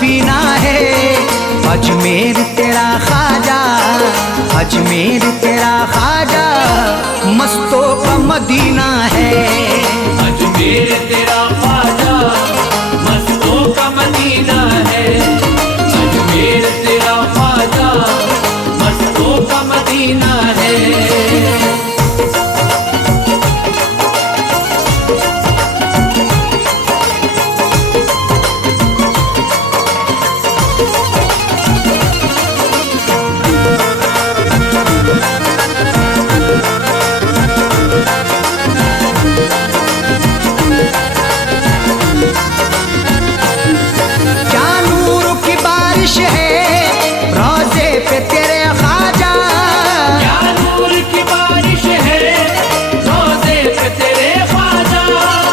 सफीना है। अजमेर तेरा ख्वाजा, अजमेर तेरा ख्वाजा, मस्तों का मदीना है। अजमेर